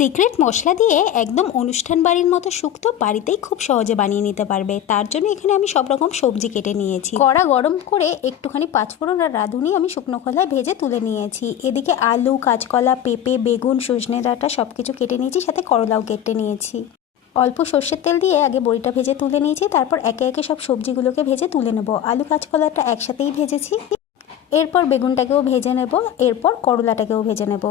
Secret মশলা দিয়ে একদম অনুষ্ঠান বাড়ির মতো শুক্তো বাড়িতেই খুব সহজে বানিয়ে নিতে পারবে। তার জন্য এখানে আমি সব রকম সবজি কেটে নিয়েছি। কড়া গরম করে একটুখানি পাঁচফোড়ন আর রাঁধুনি আমি শুকনো খোলায় ভেজে তুলে নিয়েছি। এদিকে আলু, কাঁচকলা, পেঁপে, বেগুন, সজনে ডাঁটা সব কিছু কেটে নিয়েছি, সাথে করলাও কেটে নিয়েছি। অল্প সর্ষের তেল দিয়ে আগে বড়িটা ভেজে তুলে নিয়েছি, তারপর একে একে সব সবজিগুলোকে ভেজে তুলে নেব। আলু কাঁচকলাটা একসাথেই ভেজেছি, এরপর বেগুনটাকেও ভেজে নেব, এরপর করলাটাকেও ভেজে নেব।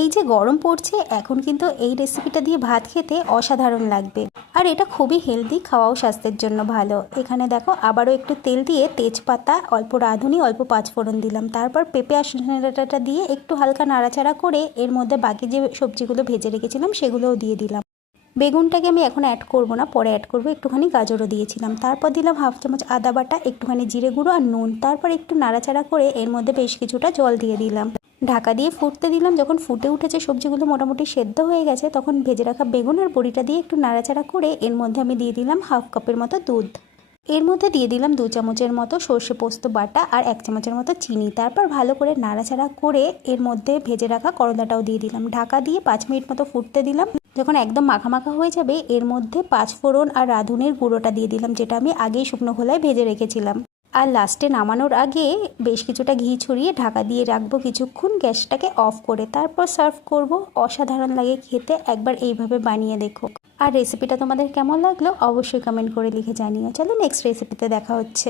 এই যে গরম পড়ছে এখন কিন্তু এই রেসিপিটা দিয়ে ভাত খেতে অসাধারণ লাগবে, আর এটা খুবই হেলদি, খাওয়াও স্বাস্থ্যের জন্য ভালো। এখানে দেখো আবারও একটু তেল দিয়ে তেজপাতা, অল্প রাঁধুনি, অল্প পাঁচফোড়ন দিলাম, তারপর পেঁপে আর সজনে ডাঁটাটা দিয়ে একটু হালকা নাড়াচাড়া করে এর মধ্যে বাকি যে সবজিগুলো ভেজে রেখেছিলাম সেগুলোও দিয়ে দিলাম। বেগুনটাকে আমি এখন অ্যাড করব না, পরে অ্যাড করব। একটুখানি গাজরও দিয়েছিলাম, তারপর দিলাম হাফ চামচ আদা বাটা, একটুখানি জিরে গুঁড়ো আর নুন, তারপর একটু নাড়াচাড়া করে এর মধ্যে বেশ কিছুটা জল দিয়ে দিলাম। ঢাকা দিয়ে ফুটতে দিলাম। যখন ফুটে উঠেছে, সবজিগুলো মোটামুটি সেদ্ধ হয়ে গেছে, তখন ভেজে রাখা বেগুন আর বড়িটা দিয়ে একটু নাড়াচাড়া করে এর মধ্যে আমি দিয়ে দিলাম হাফ কাপের মতো দুধ। এর মধ্যে দিয়ে দিলাম 2 চামচের মতো সর্ষে পোস্ত বাটা আর 1 চামচের মতো চিনি। তারপর ভালো করে নাড়াচাড়া করে এর মধ্যে ভেজে রাখা করলাটাও দিয়ে দিলাম। ঢাকা দিয়ে 5 মিনিট মতো ফুটতে দিলাম। যখন একদম মাখা মাখা হয়ে যাবে, এর মধ্যে পাঁচফোড়ন আর রাঁধুনির গুঁড়োটা দিয়ে দিলাম, যেটা আমি আগেই শুকনো খোলায় ভেজে রেখেছিলাম। আর লাস্টে নামানোর আগে বেশ কিছুটা ঘি ছড়িয়ে ঢাকা দিয়ে রাখবো কিছুক্ষণ, গ্যাসটাকে অফ করে। তারপর সার্ভ করব। অসাধারণ লাগে খেতে, একবার এইভাবে বানিয়ে দেখো। আর রেসিপিটা তোমাদের কেমন লাগলো অবশ্যই কমেন্ট করে লিখে জানিও। চলো নেক্সট রেসিপিতে দেখা হচ্ছে।